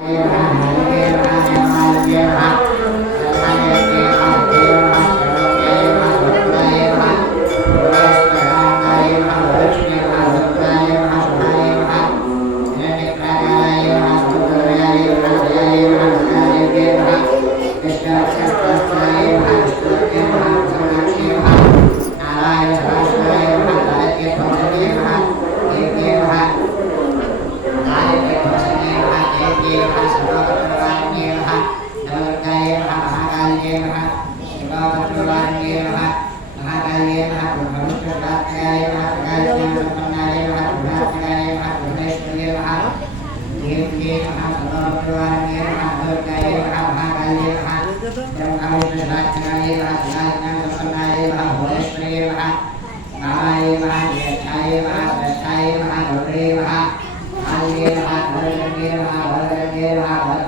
Hãy subscribe cho kênh Ghiền Mì Gõ để không bỏ lỡ